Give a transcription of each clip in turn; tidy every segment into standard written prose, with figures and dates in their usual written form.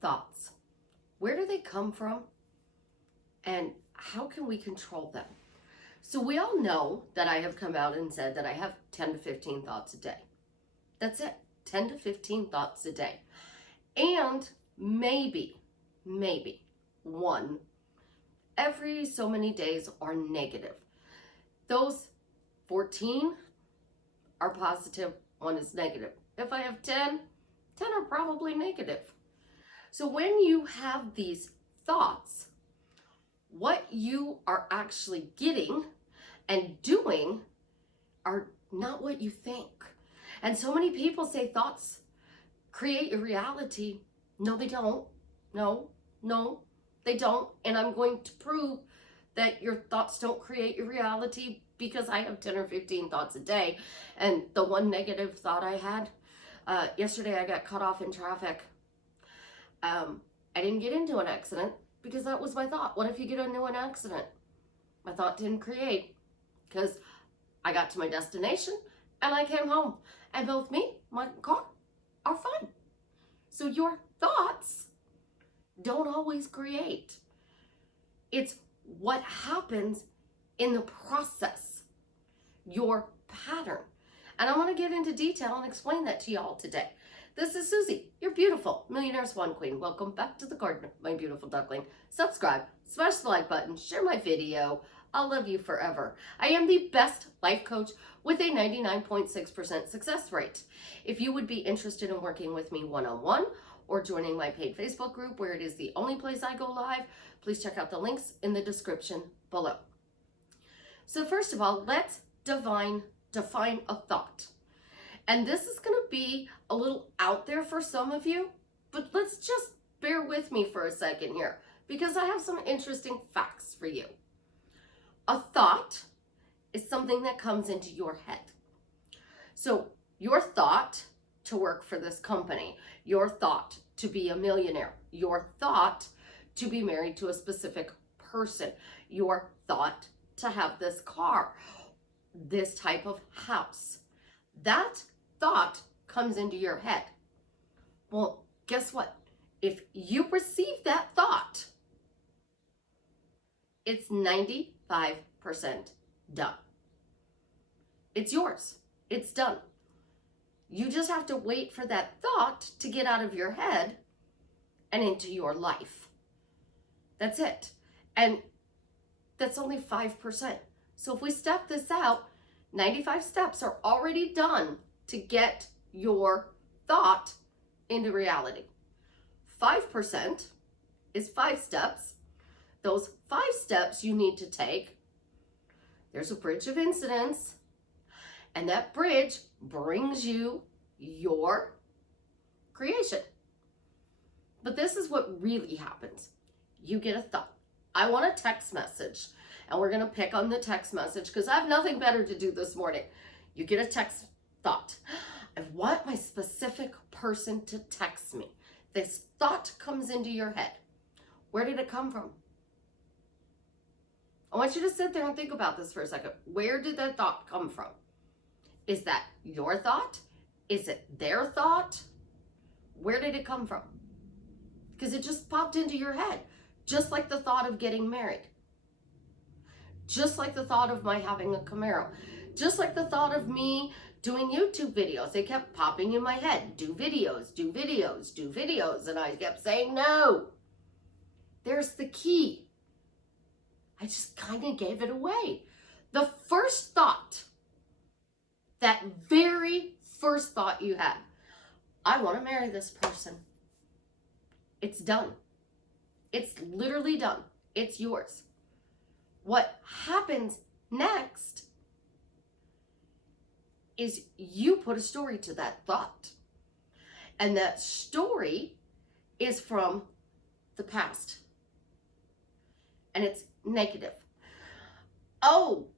Thoughts. Where do they come from? And how can we control them? So we all know that I have come out and said that I have 10 to 15 thoughts a day. That's it. 10 to 15 thoughts a day. And maybe one every so many days are negative. Those 14 are positive, one is negative. If I have 10 are probably negative. So when you have these thoughts, what you are actually getting and doing are not what you think. And so many people say thoughts create your reality. No, they don't. No, they don't. And I'm going to prove that your thoughts don't create your reality because I have 10 or 15 thoughts a day. And the one negative thought I had, yesterday I got cut off in traffic. I didn't get into an accident because that was my thought. What if you get into an accident? My thought didn't create because I got to my destination and I came home. And both me, my car, are fine. So your thoughts don't always create. It's what happens in the process, your pattern. And I want to get into detail and explain that to y'all today. This is Susie, your beautiful Millionaire Swan Queen. Welcome back to the garden, my beautiful duckling. Subscribe, smash the like button, share my video. I'll love you forever. I am the best life coach with a 99.6% success rate. If you would be interested in working with me one-on-one or joining my paid Facebook group where it is the only place I go live, please check out the links in the description below. So first of all, let's define a thought. And this is going to be a little out there for some of you, but let's just bear with me for a second here because I have some interesting facts for you. A thought is something that comes into your head. So your thought to work for this company, your thought to be a millionaire, your thought to be married to a specific person, your thought to have this car, this type of house, that thought comes into your head. Well, guess what? If you receive that thought, it's 95% done. It's yours. It's done. You just have to wait for that thought to get out of your head and into your life. That's it. And that's only 5%. So if we step this out, 95 steps are already done to get your thought into reality. 5% is 5 steps. Those 5 steps you need to take. There's a bridge of incidents, and that bridge brings you your creation. But this is what really happens. You get a thought. I want a text message, and we're going to pick on the text message because I have nothing better to do this morning. You get a text thought. I want my specific person to text me. This thought comes into your head. Where did it come from? I want you to sit there and think about this for a second. Where did that thought come from? Is that your thought? Is it their thought? Where did it come from? Because it just popped into your head. Just like the thought of getting married. Just like the thought of my having a Camaro. Just like the thought of me doing YouTube videos. They kept popping in my head. Do videos, do videos, do videos. And I kept saying no. There's the key. I just kind of gave it away. The first thought, that very first thought you had, I want to marry this person. It's done. It's literally done. It's yours. What happens next is you put a story to that thought. And that story is from the past. And it's negative. Oh,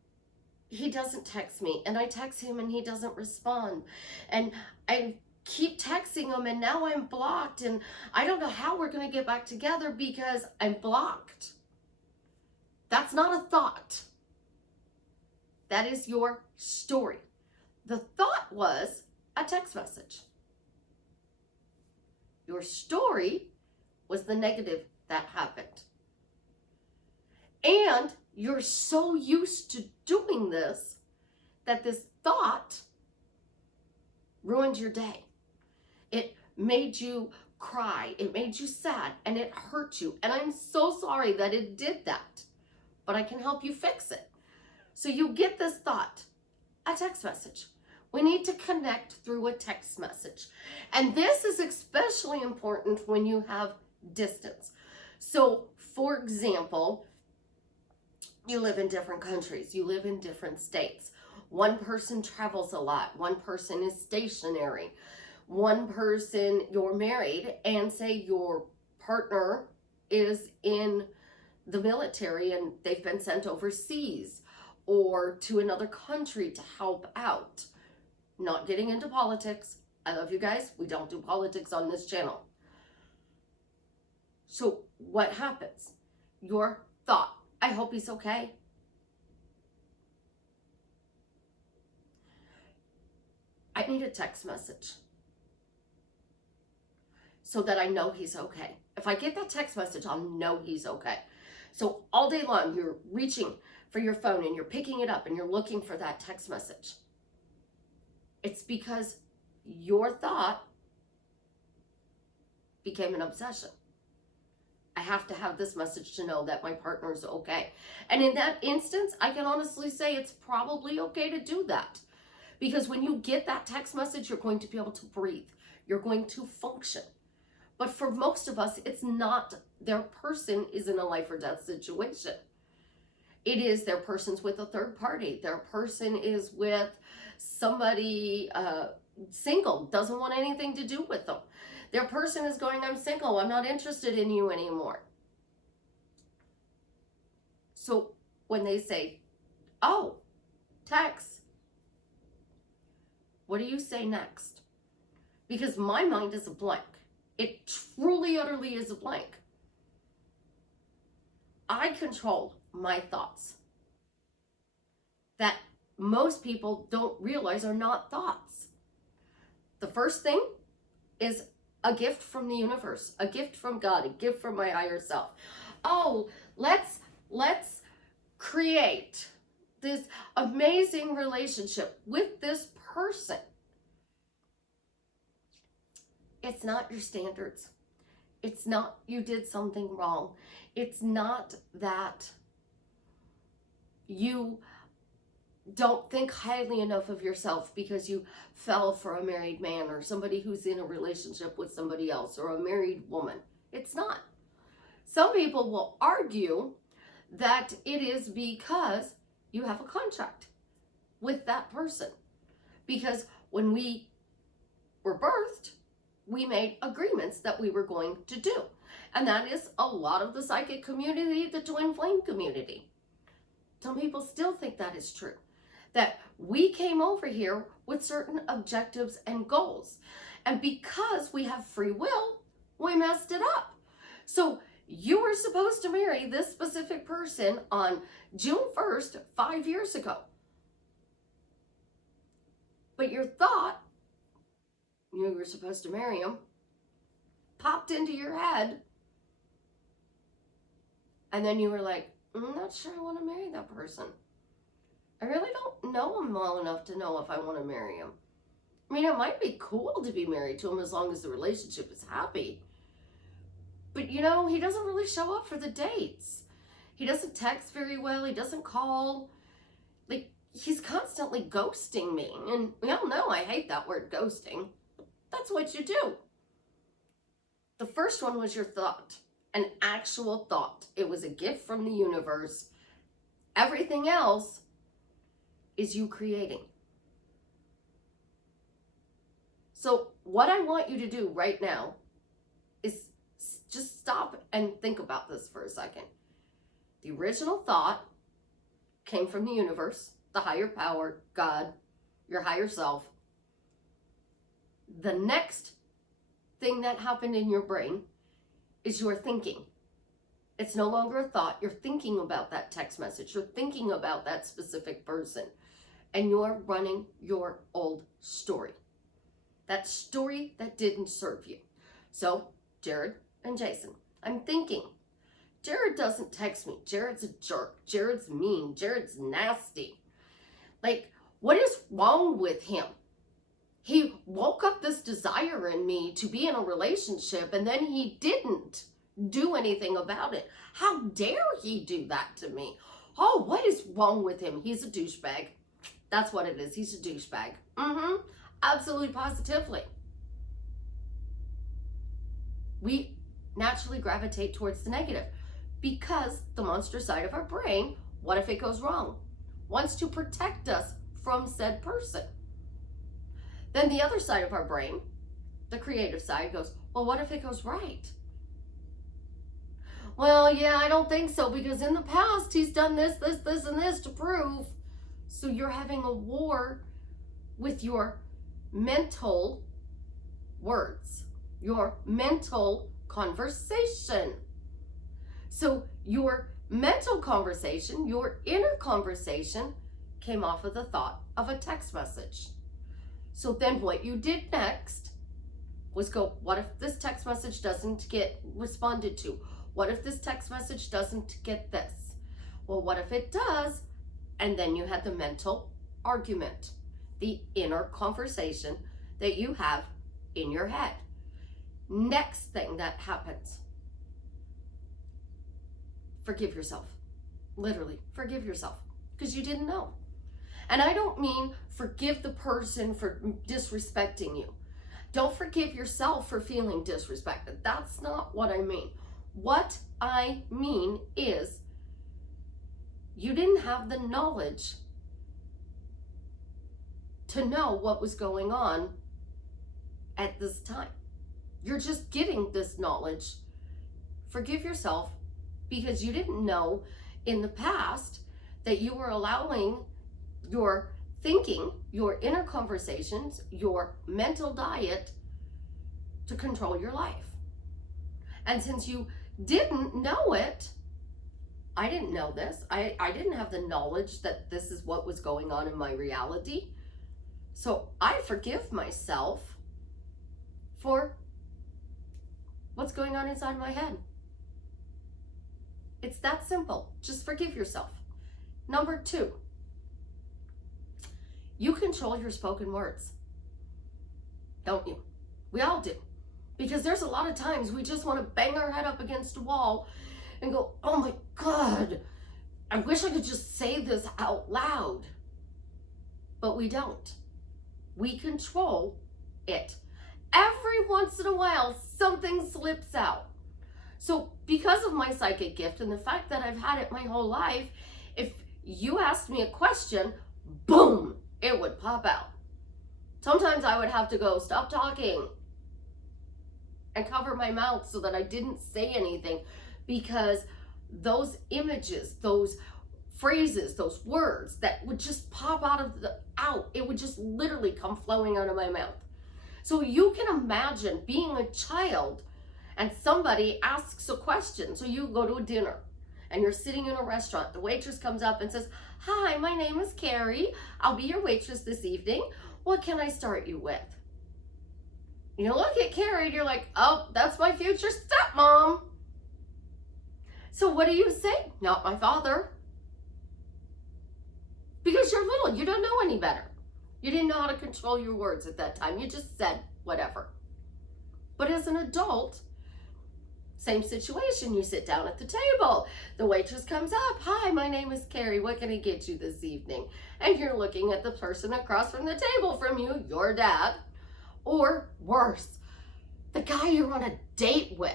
he doesn't text me, and I text him and he doesn't respond, and I keep texting him and now I'm blocked, and I don't know how we're going to get back together because I'm blocked. That's not a thought. That is your story. The thought was a text message. Your story was the negative that happened. And you're so used to doing this that this thought ruined your day. It made you cry. It made you sad, and it hurt you. And I'm so sorry that it did that, but I can help you fix it. So you get this thought, a text message. We need to connect through a text message. And this is especially important when you have distance. So, for example, you live in different countries, you live in different states. One person travels a lot, one person is stationary, one person, you're married, and say your partner is in the military and they've been sent overseas or to another country to help out. Not getting into politics. I love you guys. We don't do politics on this channel. So what happens? Your thought, I hope he's okay. I need a text message so that I know he's okay. If I get that text message, I'll know he's okay. So all day long, you're reaching for your phone and you're picking it up and you're looking for that text message. It's because your thought became an obsession. I have to have this message to know that my partner is okay. And in that instance, I can honestly say it's probably okay to do that. Because when you get that text message, you're going to be able to breathe. You're going to function. But for most of us, it's not their person is in a life or death situation. It is their person's with a third party. Their person is with somebody single, doesn't want anything to do with them. Their person is going, I'm single, I'm not interested in you anymore. So when they say, oh, text, what do you say next? Because my mind is a blank. It truly, utterly is a blank. I control my thoughts that most people don't realize are not thoughts. The first thing is a gift from the universe, a gift from God, a gift from my higher self. Oh, let's create this amazing relationship with this person. It's not your standards. It's not you did something wrong. It's not that you don't think highly enough of yourself because you fell for a married man or somebody who's in a relationship with somebody else or a married woman. It's not. Some people will argue that it is because you have a contract with that person. Because when we were birthed, we made agreements that we were going to do. And that is a lot of the psychic community, the twin flame community. Some people still think that is true. That we came over here with certain objectives and goals. And because we have free will, we messed it up. So you were supposed to marry this specific person on June 1st, 5 years ago. But your thought, you were supposed to marry him, popped into your head. And then you were like, I'm not sure I want to marry that person. I really don't know him well enough to know if I want to marry him. I mean, it might be cool to be married to him as long as the relationship is happy. But, you know, he doesn't really show up for the dates. He doesn't text very well. He doesn't call. Like, he's constantly ghosting me. And we all know I hate that word, ghosting. That's what you do. The first one was your thought, an actual thought. It was a gift from the universe. Everything else is you creating. So what I want you to do right now is just stop and think about this for a second. The original thought came from the universe, the higher power, God, your higher self. The next thing that happened in your brain is your thinking. It's no longer a thought. You're thinking about that text message. You're thinking about that specific person. And you're running your old story. That story that didn't serve you. So, Jared and Jason, I'm thinking, Jared doesn't text me. Jared's a jerk. Jared's mean. Jared's nasty. Like, what is wrong with him? He woke up this desire in me to be in a relationship, and then he didn't do anything about it. How dare he do that to me? Oh, what is wrong with him? He's a douchebag. That's what it is. He's a douchebag. Absolutely, positively. We naturally gravitate towards the negative because the monster side of our brain, what if it goes wrong, wants to protect us from said person. Then the other side of our brain, the creative side, goes, well, what if it goes right? Well, yeah, I don't think so, because in the past he's done this, and this to prove. So you're having a war with your mental words, your mental conversation. So your mental conversation, your inner conversation, came off of the thought of a text message. So then what you did next was go, what if this text message doesn't get responded to? What if this text message doesn't get this? Well, what if it does? And then you had the mental argument, the inner conversation that you have in your head. Next thing that happens, forgive yourself. Literally, forgive yourself, because you didn't know. And I don't mean forgive the person for disrespecting you. Don't forgive yourself for feeling disrespected. That's not what I mean. What I mean is you didn't have the knowledge to know what was going on at this time. You're just getting this knowledge. Forgive yourself because you didn't know in the past that you were allowing your thinking, your inner conversations, your mental diet to control your life. And since you didn't know it, I didn't know this. I didn't have the knowledge that this is what was going on in my reality. So I forgive myself for what's going on inside my head. It's that simple. Just forgive yourself. Number 2, you control your spoken words, don't you? We all do. Because there's a lot of times we just want to bang our head up against a wall and go, oh my God, I wish I could just say this out loud. But we don't. We control it. Every once in a while, something slips out. So because of my psychic gift and the fact that I've had it my whole life, if you asked me a question, boom, it would pop out. Sometimes I would have to go, stop talking, and cover my mouth so that I didn't say anything, because those images, those phrases, those words that would just pop out, it would just literally come flowing out of my mouth. So you can imagine being a child and somebody asks a question. So you go to a dinner and you're sitting in a restaurant. The waitress comes up and says, hi, my name is Carrie. I'll be your waitress this evening. What can I start you with? You look at Carrie and you're like, oh, that's my future stepmom. So what do you say? Not my father. Because you're little, you don't know any better. You didn't know how to control your words at that time. You just said whatever. But as an adult, same situation. You sit down at the table. The waitress comes up. Hi, my name is Carrie. What can I get you this evening? And you're looking at the person across from the table from you, your dad. Or worse, the guy you're on a date with.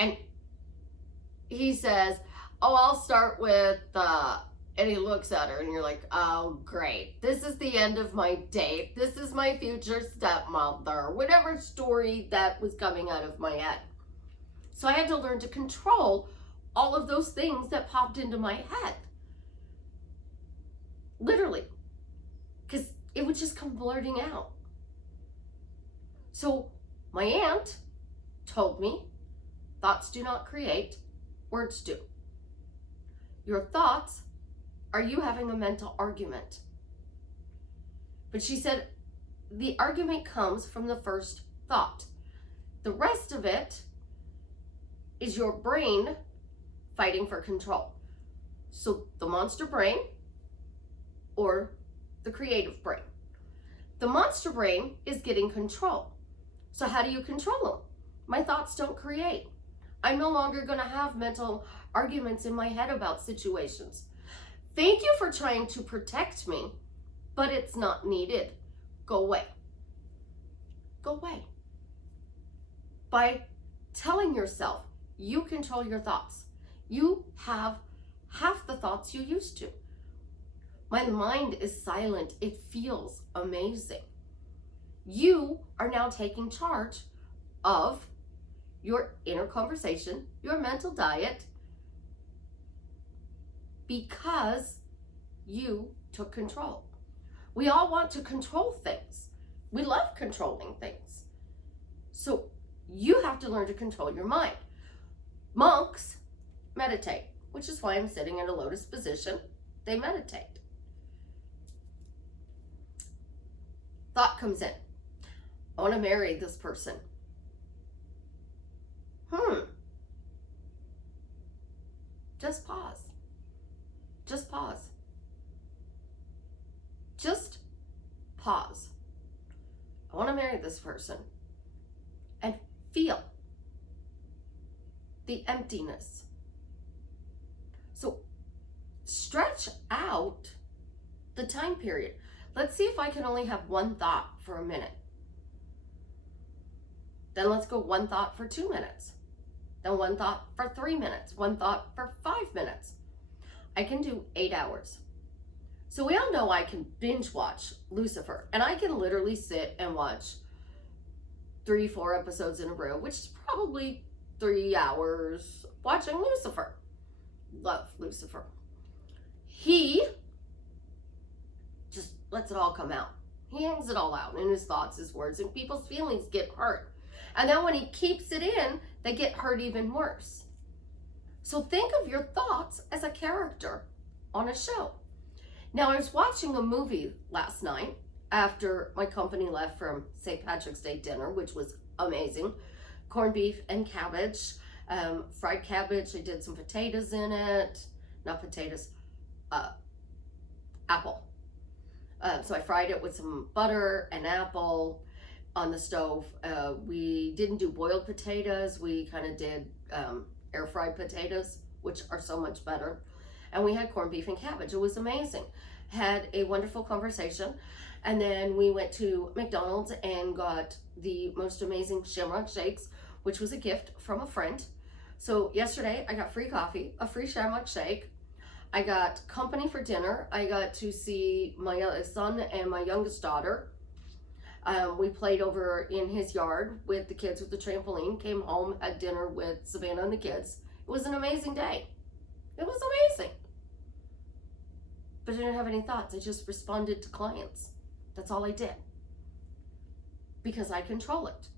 And he says, oh, I'll start with, and he looks at her and you're like, oh, great. This is the end of my date. This is my future stepmother. Whatever story that was coming out of my head. So I had to learn to control all of those things that popped into my head. Literally. Because it would just come blurting out. So my aunt told me, thoughts do not create, words do. Your thoughts are you having a mental argument. But she said the argument comes from the first thought. The rest of it is your brain fighting for control. So the monster brain or the creative brain. The monster brain is getting control. So how do you control them? My thoughts don't create. I'm no longer going to have mental arguments in my head about situations. Thank you for trying to protect me, but it's not needed. Go away. Go away. By telling yourself you control your thoughts, you have half the thoughts you used to. My mind is silent. It feels amazing. You are now taking charge of your inner conversation, your mental diet, because you took control. We all want to control things. We love controlling things. So you have to learn to control your mind. Monks meditate, which is why I'm sitting in a lotus position. They meditate. Thought comes in. I want to marry this person. Just pause. Just pause. Just pause. I want to marry this person. And feel the emptiness. So stretch out the time period. Let's see if I can only have one thought for a minute. Then let's go one thought for 2 minutes. Then one thought for 3 minutes. One thought for 5 minutes. I can do 8 hours. So we all know I can binge watch Lucifer. And I can literally sit and watch 3-4 episodes in a row, which is probably 3 hours watching Lucifer. Love Lucifer. He just lets it all come out. He hangs it all out in his thoughts, his words, and people's feelings get hurt. And then when he keeps it in, they get hurt even worse. So think of your thoughts as a character on a show. Now, I was watching a movie last night after my company left from St. Patrick's Day dinner, which was amazing. Corned beef and cabbage, fried cabbage. I did some potatoes in it. Not potatoes, apple. So I fried it with some butter and apple on the stove. We didn't do boiled potatoes. We kind of did air fried potatoes, which are so much better. And we had corned beef and cabbage. It was amazing. Had a wonderful conversation. And then we went to McDonald's and got the most amazing Shamrock Shakes, which was a gift from a friend. So yesterday I got free coffee, a free Shamrock Shake. I got company for dinner. I got to see my son and my youngest daughter. We played over in his yard with the kids with the trampoline, came home, had dinner with Savannah and the kids. It was an amazing day. It was amazing. But I didn't have any thoughts. I just responded to clients. That's all I did. Because I control it.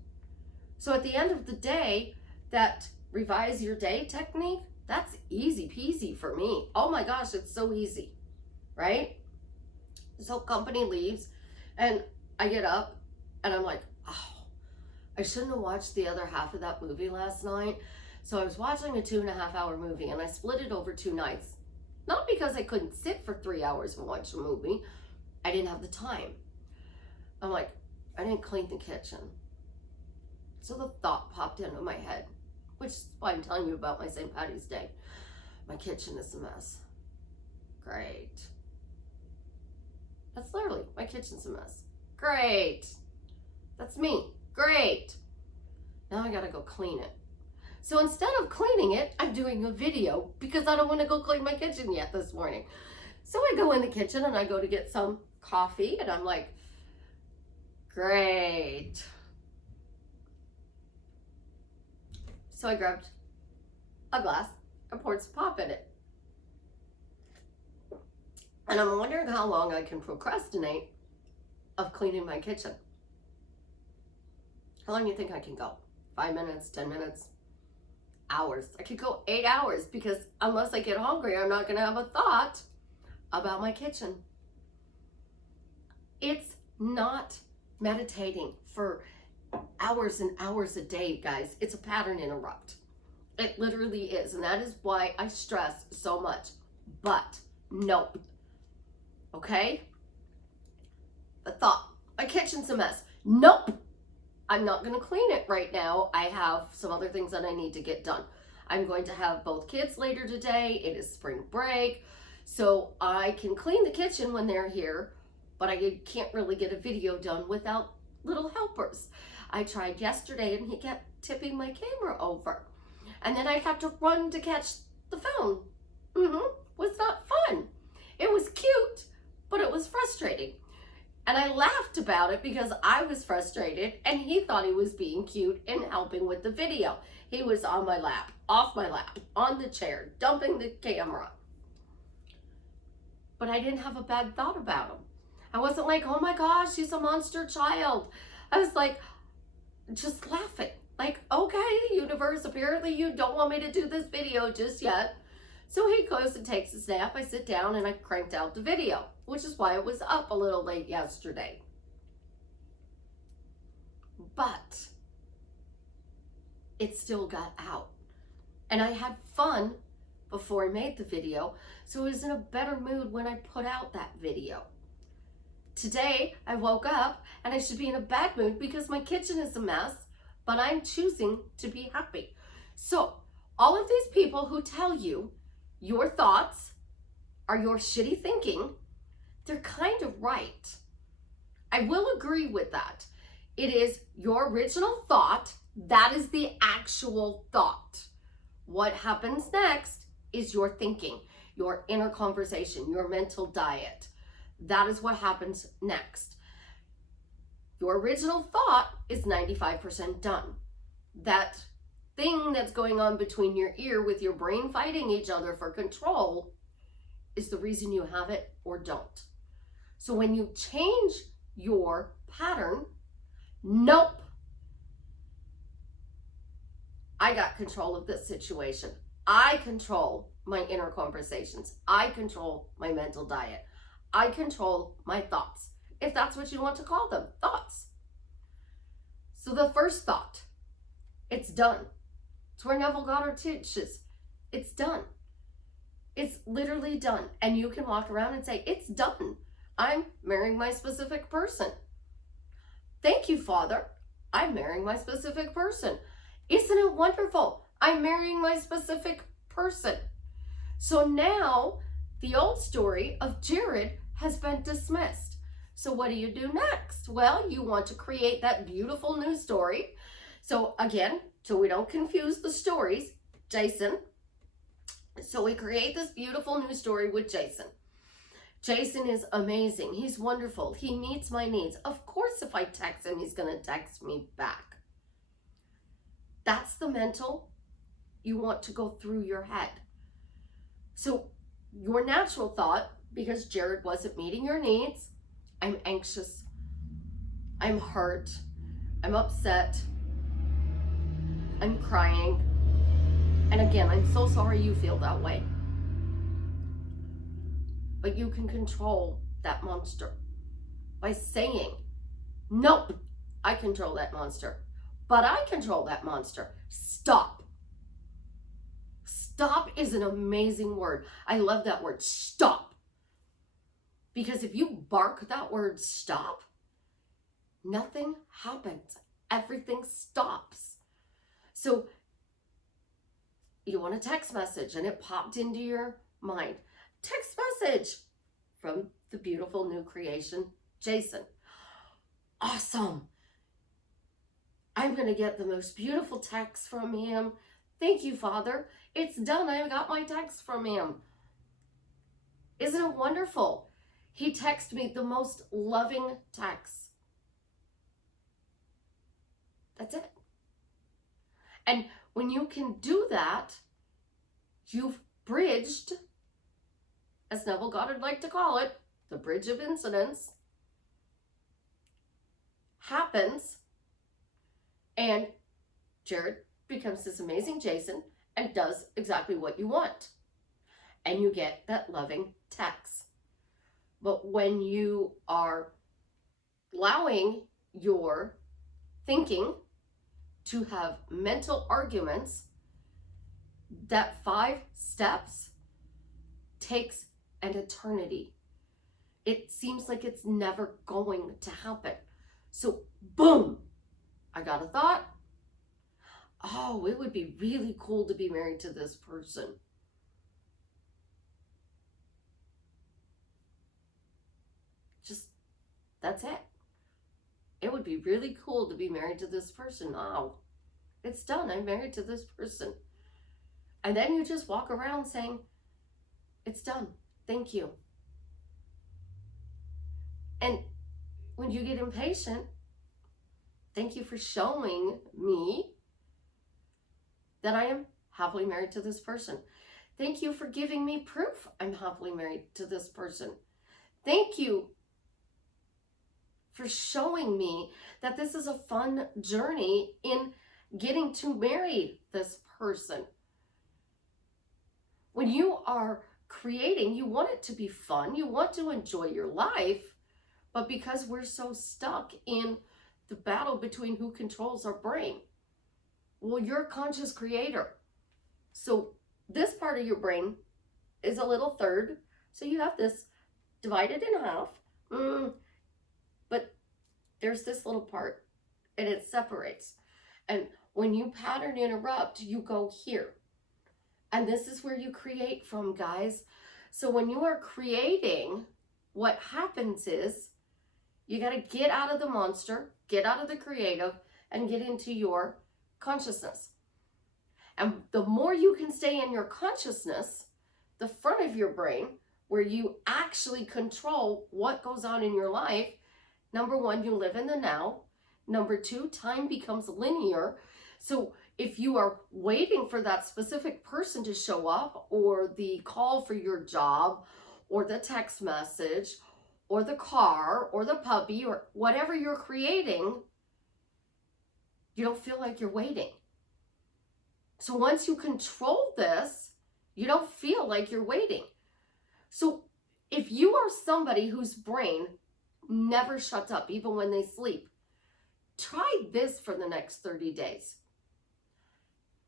So at the end of the day, that revise your day technique, that's easy peasy for me. Oh my gosh, it's so easy, right? So company leaves and I get up and I'm like, oh, I shouldn't have watched the other half of that movie last night. So I was watching a 2.5 hour movie and I split it over 2 nights. Not because I couldn't sit for 3 hours and watch a movie. I didn't have the time. I'm like, I didn't clean the kitchen. So the thought popped into my head, which is why I'm telling you about my St. Patty's Day. My kitchen is a mess. Great. That's literally, my kitchen's a mess. Great. That's me. Great. Now I gotta go clean it. So instead of cleaning it, I'm doing a video because I don't want to go clean my kitchen yet this morning. So I go in the kitchen and I go to get some coffee and I'm like, great. So I grabbed a glass and poured some pop in it. And I'm wondering how long I can procrastinate of cleaning my kitchen. How long do you think I can go? 5 minutes, 10 minutes, hours? I could go 8 hours because unless I get hungry, I'm not going to have a thought about my kitchen. It's not meditating for hours and hours a day, guys. It's a pattern interrupt. It literally is. And that is why I stress so much. But nope. Okay? The thought, my kitchen's a mess. Nope. I'm not going to clean it right now. I have some other things that I need to get done. I'm going to have both kids later today. It is spring break. So I can clean the kitchen when they're here, but I can't really get a video done without little helpers. I tried yesterday and he kept tipping my camera over. And then I had to run to catch the phone. Was not fun. It was cute, but it was frustrating. And I laughed about it because I was frustrated and he thought he was being cute and helping with the video. He was on my lap, off my lap, on the chair, dumping the camera. But I didn't have a bad thought about him. I wasn't like, oh my gosh, he's a monster child. I was like, just laughing. Like, okay, universe, apparently you don't want me to do this video just yet. So he goes and takes his nap. I sit down and I cranked out the video, which is why it was up a little late yesterday. But it still got out. And I had fun before I made the video, so I was in a better mood when I put out that video. Today, I woke up and I should be in a bad mood because my kitchen is a mess, but I'm choosing to be happy. So, all of these people who tell you your thoughts are your shitty thinking, they're kind of right. I will agree with that. It is your original thought. That is the actual thought. What happens next is your thinking, your inner conversation, your mental diet. That is what happens next. Your original thought is 95% done. That thing that's going on between your ear with your brain fighting each other for control is the reason you have it or don't. So when you change your pattern, nope, I got control of this situation. I control my inner conversations. I control my mental diet. I control my thoughts, if that's what you want to call them, thoughts. So the first thought, it's done. It's where Neville Goddard teaches. It's done. It's literally done. And you can walk around and say, it's done. I'm marrying my specific person. Thank you, Father. I'm marrying my specific person. Isn't it wonderful? I'm marrying my specific person. So now the old story of Jared has been dismissed. So what do you do next? Well, you want to create that beautiful new story. So again, so we don't confuse the stories, Jason. So we create this beautiful new story with Jason. Jason is amazing. He's wonderful. He meets my needs. Of course, if I text him, he's going to text me back. That's the mental you want to go through your head. So your natural thought, because Jared wasn't meeting your needs, I'm anxious, I'm hurt, I'm upset, I'm crying. And again, I'm so sorry you feel that way. But you can control that monster by saying, nope, I control that monster. But I control that monster. Stop. Stop is an amazing word. I love that word, stop. Because if you bark that word stop, nothing happens. Everything stops. So you want a text message and it popped into your mind. Text message from the beautiful new creation, Jason. Awesome. I'm going to get the most beautiful text from him. Thank you, Father. It's done. I got my text from him. Isn't it wonderful? He texted me the most loving text. That's it. And when you can do that, you've bridged, as Neville Goddard liked to call it, the bridge of incidents happens, and Jared becomes this amazing Jason and does exactly what you want. And you get that loving text. But when you are allowing your thinking to have mental arguments That 5 steps takes an eternity. It seems like it's never going to happen. So, boom, I got a thought. Oh, it would be really cool to be married to this person. Just, that's it. It would be really cool to be married to this person. Oh, it's done. I'm married to this person. And then you just walk around saying, it's done. Thank you. And when you get impatient, thank you for showing me that I am happily married to this person. Thank you for giving me proof I'm happily married to this person. Thank you for showing me that this is a fun journey in getting to marry this person. When you are creating, you want it to be fun, you want to enjoy your life, but because we're so stuck in the battle between who controls our brain, well, you're a conscious creator. So this part of your brain is a little third. So you have this divided in half. But there's this little part and it separates. And when you pattern interrupt, you go here. And this is where you create from, guys. So when you are creating, what happens is you got to get out of the monster, get out of the creative, and get into your consciousness. And the more you can stay in your consciousness, the front of your brain, where you actually control what goes on in your life, number one, you live in the now. Number two, time becomes linear. So if you are waiting for that specific person to show up, or the call for your job, or the text message, or the car, or the puppy, or whatever you're creating, you don't feel like you're waiting. So once you control this, you don't feel like you're waiting. So if you are somebody whose brain never shuts up, even when they sleep, try this for the next 30 days.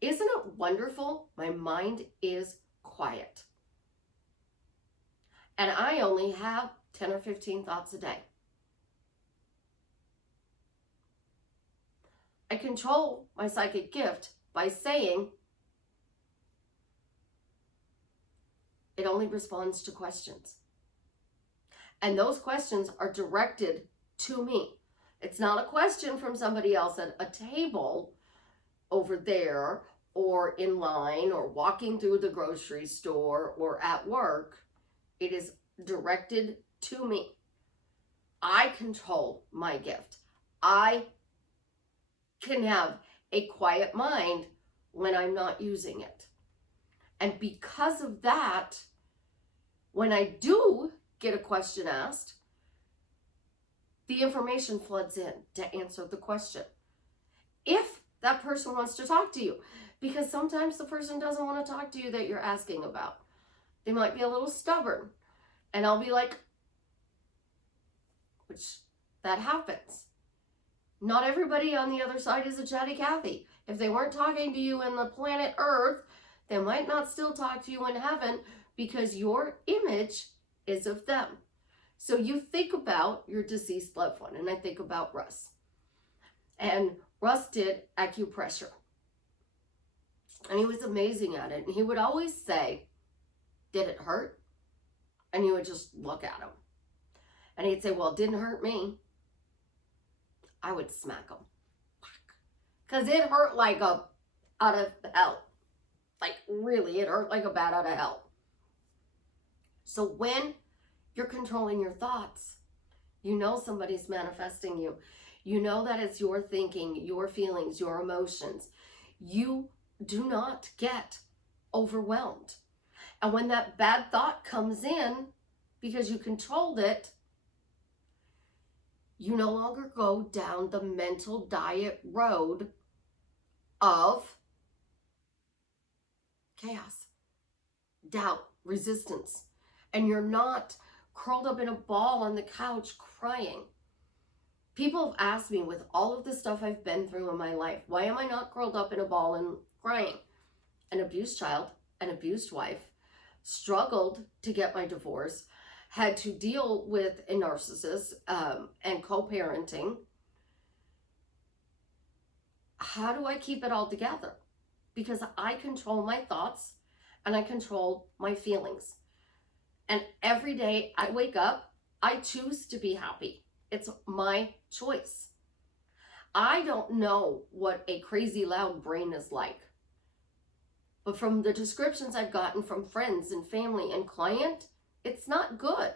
Isn't it wonderful? My mind is quiet. And I only have 10 or 15 thoughts a day. I control my psychic gift by saying it only responds to questions. And those questions are directed to me. It's not a question from somebody else at a table over there, or in line, or walking through the grocery store, or at work. It is directed to me. I control my gift. I can have a quiet mind when I'm not using it. And because of that, when I do get a question asked, the information floods in to answer the question. If that person wants to talk to you, because sometimes the person doesn't want to talk to you that you're asking about. They might be a little stubborn. And I'll be like, which that happens. Not everybody on the other side is a chatty Cathy. If they weren't talking to you in the planet Earth, they might not still talk to you in heaven, because your image is of them. So you think about your deceased loved one, and I think about Russ. And Russ did acupressure. And he was amazing at it. And he would always say, did it hurt? And you would just look at him. And he'd say, well, it didn't hurt me. I would smack him. Because it hurt like a out of hell. Like really, it hurt like a bat out of hell. So when you're controlling your thoughts, you know somebody's manifesting you. You know that it's your thinking, your feelings, your emotions. You do not get overwhelmed. And when that bad thought comes in, because you controlled it, you no longer go down the mental diet road of chaos, doubt, resistance. And you're not curled up in a ball on the couch crying. People have asked me, with all of the stuff I've been through in my life, why am I not curled up in a ball and crying? an abused child, an abused wife, struggled to get my divorce, had to deal with a narcissist and co-parenting. How do I keep it all together? Because I control my thoughts and I control my feelings. And every day I wake up, I choose to be happy. It's my choice. I don't know what a crazy loud brain is like, but from the descriptions I've gotten from friends and family and client, it's not good.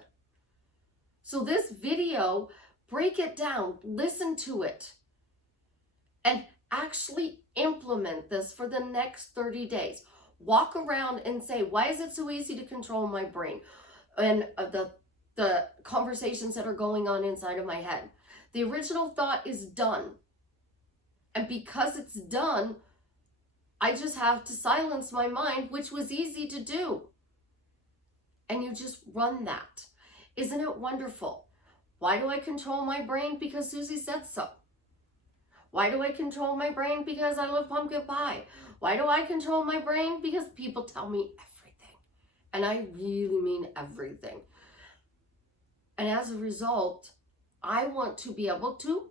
So this video, break it down, listen to it, and actually implement this for the next 30 days. Walk around and say, why is it so easy to control my brain? And the conversations that are going on inside of my head. The original thought is done. And because it's done, I just have to silence my mind, which was easy to do. And you just run that. Isn't it wonderful? Why do I control my brain? Because Susie said so. Why do I control my brain? Because I love pumpkin pie. Why do I control my brain? Because people tell me everything. And I really mean everything. And as a result, I want to be able to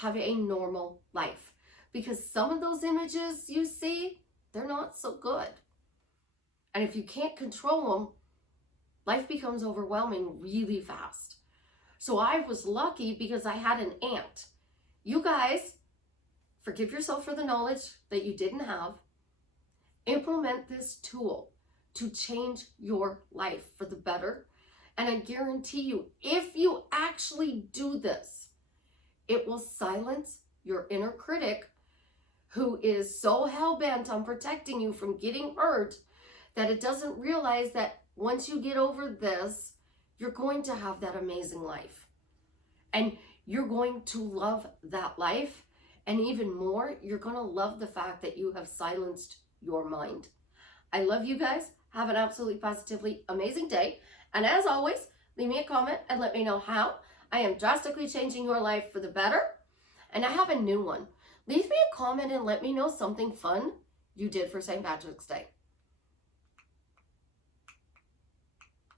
have a normal life. Because some of those images you see, they're not so good. And if you can't control them, life becomes overwhelming really fast. So I was lucky because I had an aunt. You guys, forgive yourself for the knowledge that you didn't have. Implement this tool to change your life for the better. And I guarantee you, if you actually do this, it will silence your inner critic who is so hell-bent on protecting you from getting hurt that it doesn't realize that once you get over this, you're going to have that amazing life. And you're going to love that life. And even more, you're going to love the fact that you have silenced your mind. I love you guys. Have an absolutely positively amazing day. And as always, leave me a comment and let me know how I am drastically changing your life for the better. And I have a new one. Leave me a comment and let me know something fun you did for St. Patrick's Day.